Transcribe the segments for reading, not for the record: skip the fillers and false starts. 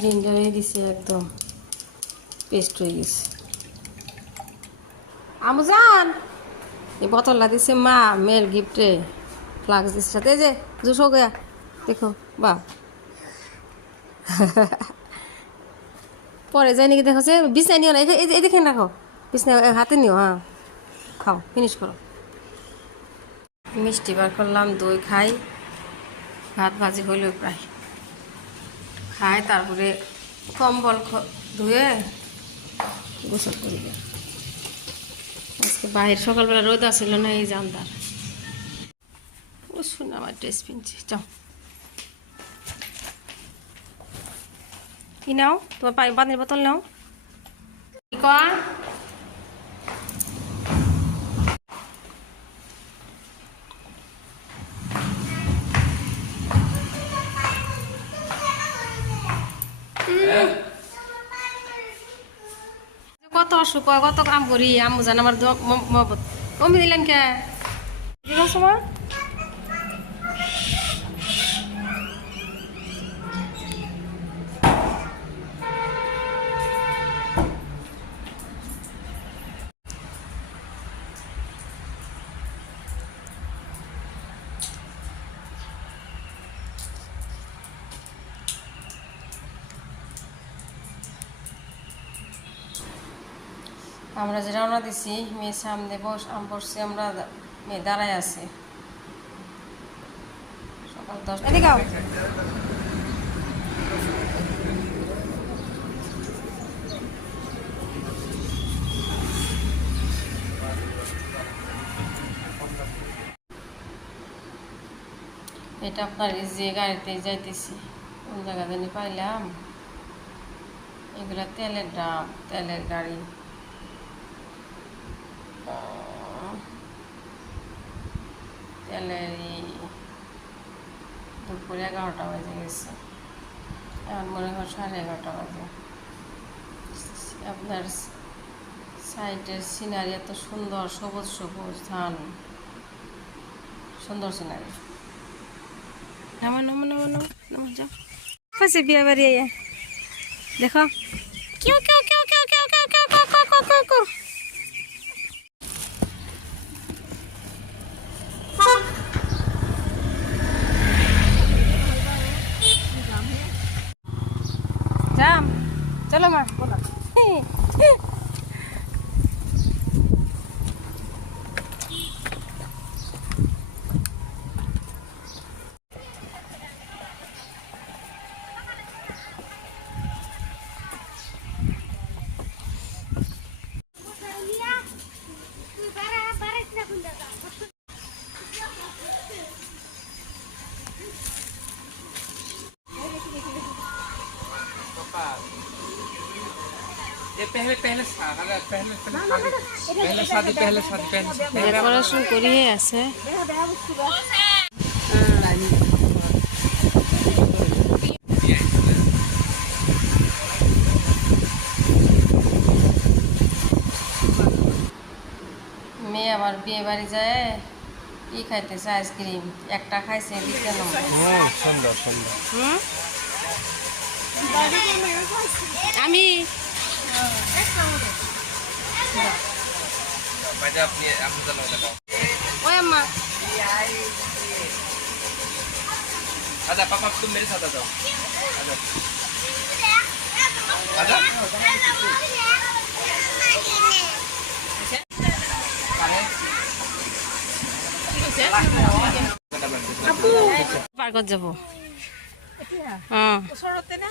Ginger হয়ে দিছে একদম পেস্ট হয়ে গেছে। আমুজান এই বোতলটা দিছে মা মেয়ের গিফটে, ফ্লাক্স দিচ্ছে সাথে। এই যে জুস হো গয়া দেখো বা পরে যাই নাকি দেখো যে বিছনায় নিও না, এই দেখে রাখো বিছনায় হাতে নিও। হ্যাঁ খাও, ফিনিশ করো। মিষ্টি বার করলাম, দই খাই, ভাত ভাজি হইল প্রায় খাই, তারপরে কম্বল ধুয়ে গোসল করি। আজকে বাইরে সকালবেলা রোদ আসছিল না, এই জানদার ও শুনে আমার ড্রেস পিনছে। যাও কি নাও, তোমার পানির বোতল নাও। কি কর কত অসুখ হয়, কত কাম করি। আম্মু জান আমার মহব্বত কমি দিলেন কে সময়। আমরা যে রওনা দিছি, মেয়ে সামনে বসছি, আমরা মেয়ে দাঁড়ায় আছে সকাল 10। এদিকে আও। এটা আপনার যে গাড়িতে যাইতেছি, কোন জায়গা জানি পাইলাম, এগুলা তেলের ড্রাম, তেলের গাড়ি। তেলের দুপুরে 11টা বাজে গেছে, এখন মনে হয় 11:30 বাজে। আপনার সাইডের সিনারি এত সুন্দর, সবুজ সবুজ ধান, সুন্দর সিনারি। নামো নামো নামো নামো নামো, যাও ফাঁসে বিয়ে বাড়ি দেখো। কেউ কেউ কেউ কেউ কেউ কেউ কেউ কেউ কেউ কেউ কেউ কেউ। যাম চলো মা। ये पहले पहले पहले पहले पहले शादी पहले शादी पहले ডেকোরেশন করিয়ে আছে। মেয়ে আবার বিয়ে বাড়ি যায়, কি খাইতেছে? আইসক্রিম একটা খাইছে, দ্বিতীয় নম্বর। সুন্দর সুন্দর। আমি ওই আম্মা आजा पापा तुम मेरे साथ आ जाओ। आजा আপু পার্কত যাব। হ্যাঁ ওচৰতে না?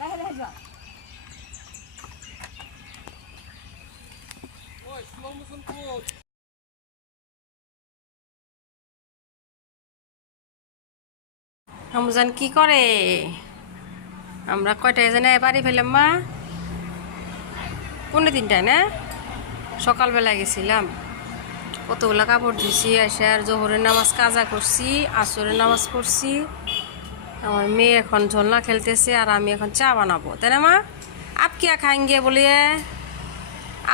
লাহে লাহে যোৱা। আমজান কি করে? আমরা কয়টায় জানে বাড়ি ফেলাম মা? 3:45 না? সকালবেলা গেছিলাম, কতগুলো কাপড় ধুইছি, এসে আর জোহরের নামাজ কাজা করছি, আসরের নামাজ পড়ছি। আমার মেয়ে এখন ঝোলনা খেলতেছে, আর আমি এখন চা বানাবো, তাই না মা? आप क्या खाएंगे बोलिए?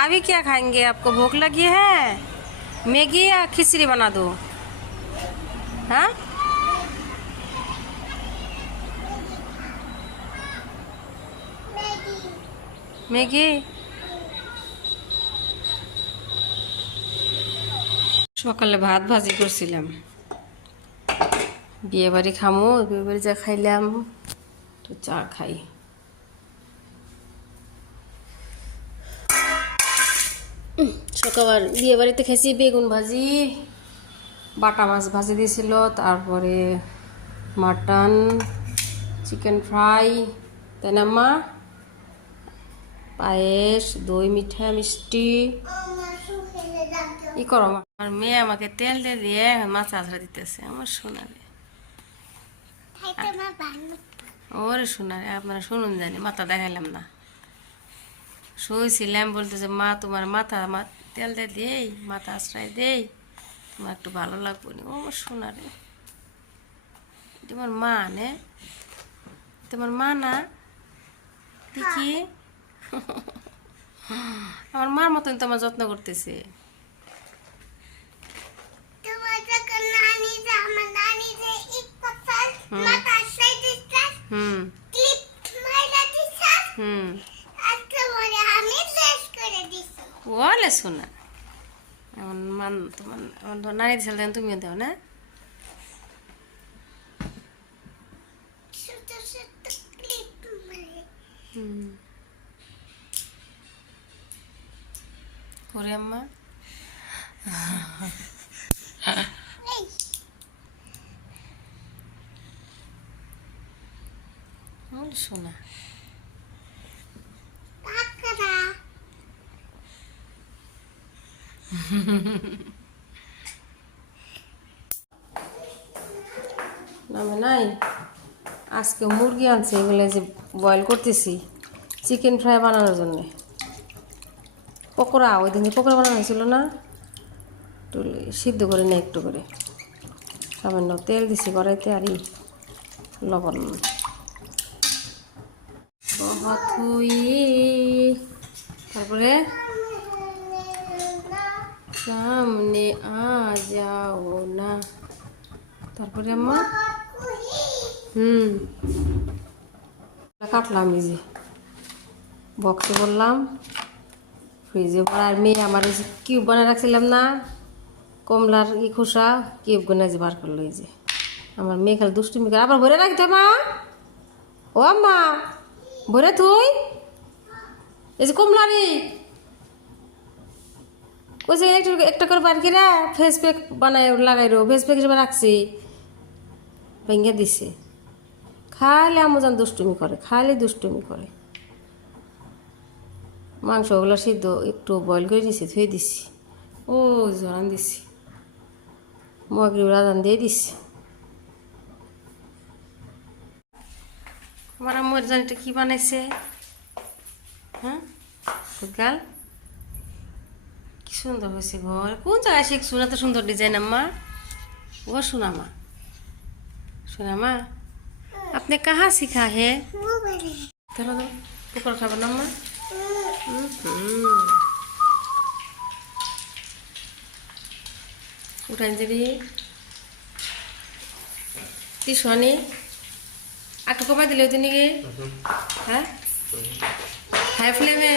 अभी क्या खाएंगे? आपको भूख लगी है? मैगी या खिचड़ी बना दो? हाँ, मैगी। সকালে ভাত ভাজি করছিলাম, বিয়ে বাড়ি খামো, বিয়ে বাড়ি যা খাইলাম তো চা খাই। সকাল বিয়ে বাড়িতে খেয়েছি বেগুন ভাজি, বাটা মাছ ভাজি দিয়েছিল, তারপরে মাটন, চিকেন ফ্রাই, তাই না মা? পায়েস, দই, মিঠা, মিষ্টি। ই করো মা। আর মেয়ে আমাকে তেল দিয়ে দিয়ে মাছ আছড়া দিতেছে, আমার শোনারে। ওরে শোনারে, আপনারা শুনুন জানি, মাথা দেখাইলাম না। শুয়েছিলাম, বলতেছে মা তোমার মাথা তেল দিয়ে দেই, মাথা আশ্রয় দেই, তোমার একটু ভালো লাগবো নি। ও আমার শোনারে, তোমার মা নে, তোমার মা না দেখি। আমার মার মতন তোমার যত্ন করতেছে। হুম হুম ওলে শোনা, এমন মান তোমার নারী দিছিল, তুমিও দেও না? করে আম্মা শোনা। নামে নাই, আজকে মুরগি আনছে, এগুলো যে বয়েল করতেছি চিকেন ফ্রাই বানানোর জন্য। পকোড়া, ওই দিন পকোড়া বানানো হয়েছিল না, একটু সিদ্ধ করে না, একটু করে সামান্য তেল দিছি কড়াইতে, আর লবণ। তারপরে সামনে আ যাও না, তারপরে আম্মা কাটলাম, এই যে বক্সে বললাম, ফ্রিজে ভরার। মেয়ে আমার এই যে কিউব বানিয়ে রাখছিলাম না, কমলার খোসা কিউব গুনে যে বার করলো। এই যে আমার মেয়ে খালি দুষ্টুমি করে, আবার ভরে রাখতে মা। ও মা, ভরে তুই এই যে কমলারি ওই যে একটা করে বার কিরা ফেস প্যাক বানায় লাগাইরো, ফেস প্যাক হিসেবে রাখছি, ভেঙে দিছে। খাইলে আমাজন দুষ্টুমি করে, খাইলে দুষ্টুমি করে। মাংসগুলো সিদ্ধ একটু বয়েল করে দিছি, ধুয়ে দিছি, ও জরান দিছি, মগরিব রাজান দিয়ে দিছি। আমার আম্মুর জানিটা কি বানাইছে? হ্যাঁ গাল কি সুন্দর হয়েছে ঘর। কোন জায়গায় শিখছু না তো সুন্দর ডিজাইন আম্মা? ও শোনামা, শোনামা আপনি কাহা শিখা হে? ধরো ধরো, পকোড়া খাবেন আম্মা? উঠান যাবি টিসু আনি, একটু কমাই দিলে হতো নাকি? হ্যাঁ, হাই ফ্লেমে।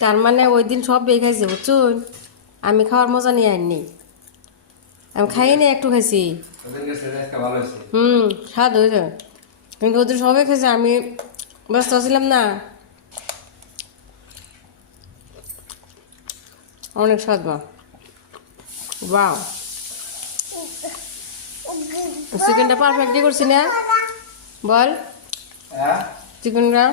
তার মানে ওই দিন সব বেয়ে খাইছে বুঝছুন, আমি খাওয়ার মজা নিয়ে আননি, আমি খাইনি, একটু খাইছি। স্বাদ হয়েছে, কিন্তু ওদের সবাই খেয়েছে, আমি ব্যস্ত ছিলাম না। অনেক স্বাদ মা, বাহ, চিকেনটা পারফেক্টলি করছি না? বল চিকেনটা